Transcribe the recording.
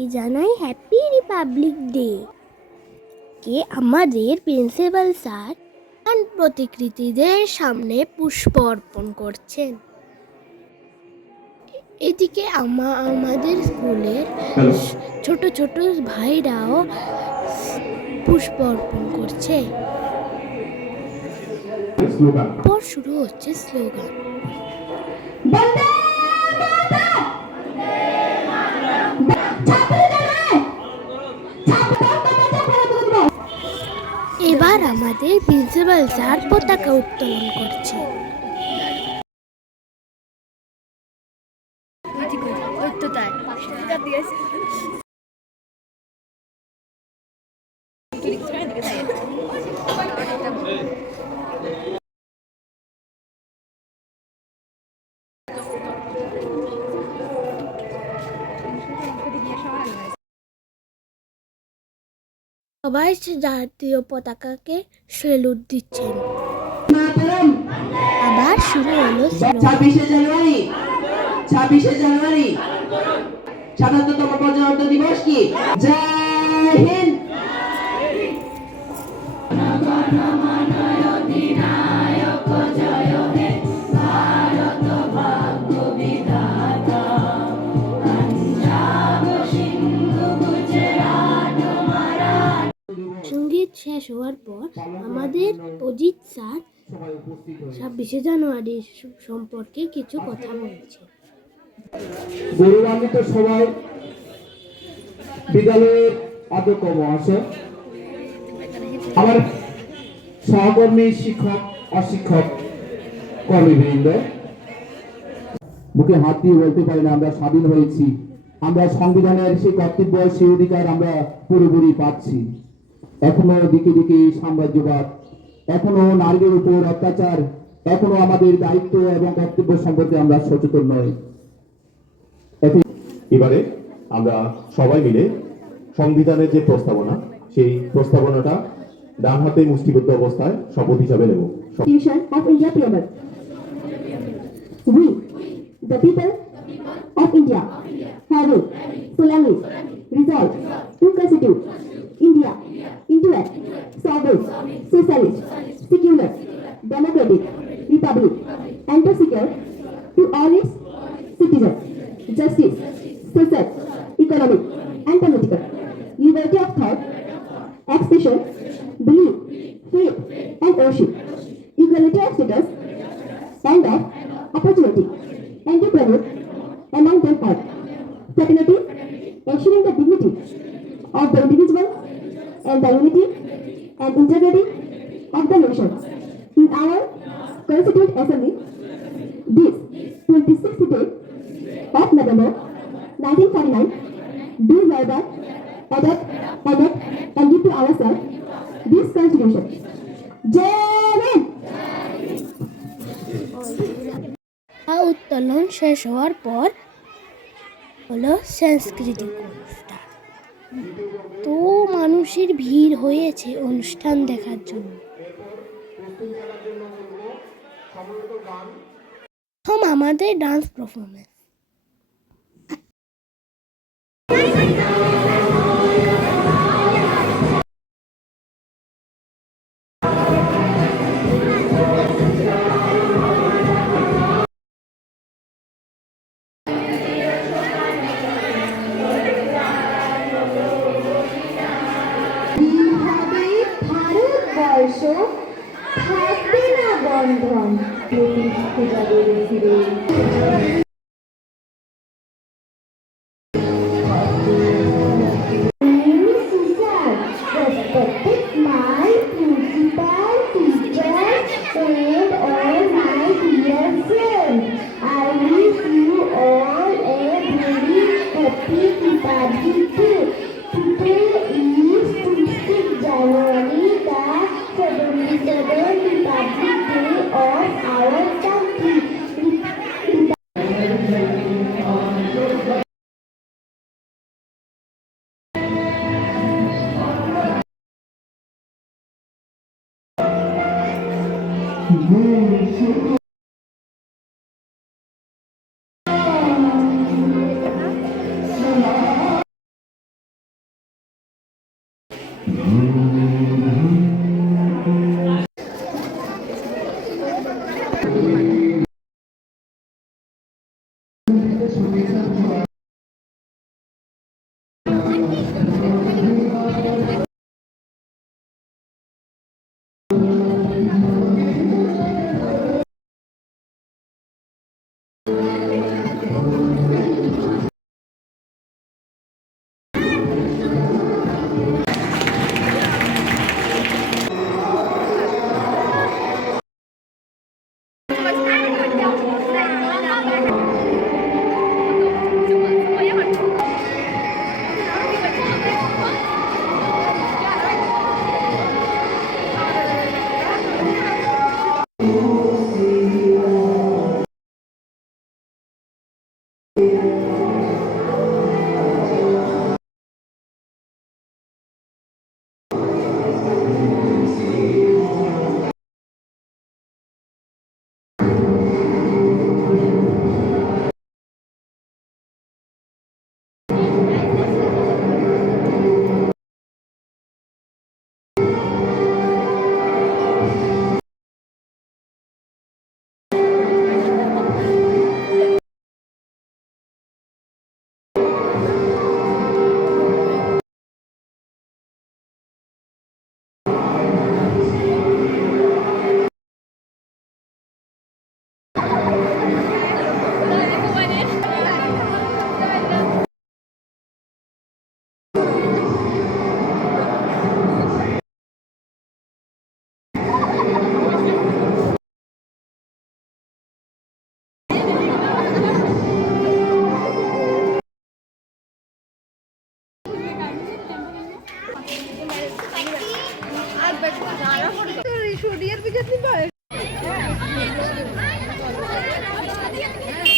সবাইকে জানাই happy Republic day. কে আমাদের প্রিন্সিপাল স্যার প্রতিকৃতিদের সামনে পুষ্প অর্পণ করছেন। এদিকে আমাদের স্কুলের ছোট ছোট ভাইরাও পুষ্প অর্পণ করছে। পর শুরু হচ্ছে স্লোগান। এবার আমাদের প্রিন্সিপাল স্যার পতাকা উত্তোলন করছে। সবাই জাতীয় পতাকাকে সেলুট দিচ্ছেন। আবার শুরু হলো 26শে জানুয়ারি ৭৭তম প্রজাতন্ত্র দিবস কি? জয় হিন্দ। সঙ্গীত শেষ হওয়ার পর আমাদের অজিত স্যার 26শে জানুয়ারি সম্পর্কে কিছু কথা বলেছে। গৌরবান্বিত সবাই, বিদ্যালয়ের অধ্যক্ষ মহাশয়, আমার সহকর্মী, শিক্ষক, অশিক্ষক কর্মীবৃন্দ, মুখে হাত দিয়ে বলতে পারি না আমরা স্বাধীন হয়েছি। আমরা সংবিধানের সেই কর্তব্য, সেই অধিকার আমরা পুরোপুরি পাচ্ছি। এখনো দিকে দিকে সাম্রাজ্যবাদ, এখনো নারীদের উপর অত্যাচার, এখনো আমাদের দায়িত্ব এবং কর্তব্য সম্পর্কে আমরা সচেতন নই। এবারে আমরা সবাই মিলে সংবিধানের যে প্রস্তাবনা, সেই প্রস্তাবনাটা ডান হাতে মুষ্টিবদ্ধ অবস্থায় শপথ হিসাবে নেব। Constitution of India Preamble. We, the people of India, having solemnly resolved to constitute India into a sovereign, socialist, secular, democratic republic, and to secure to all its citizens justice, social, economic, and political liberty of thought, expression, belief, faith, and worship, equality of status and of opportunity, and to promote among them all fraternity, ensuring the dignity of the individual and the unity and integrity of the nation. In our Constituent Assembly, this 26th day of November 1949, do hereby adopt, and give to ourselves this Constitution. Jai Hind! উত্তোলন শেষ হওয়ার পর হলো সাংস্কৃতিক অনুষ্ঠান। তো মানুষের ভিড় হয়েছে অনুষ্ঠান দেখার জন্য। আমাদের ডান্স পারফরমেন্স। ভারতবর্ষ থাকবে না বন্ধন, ফিরে Sudah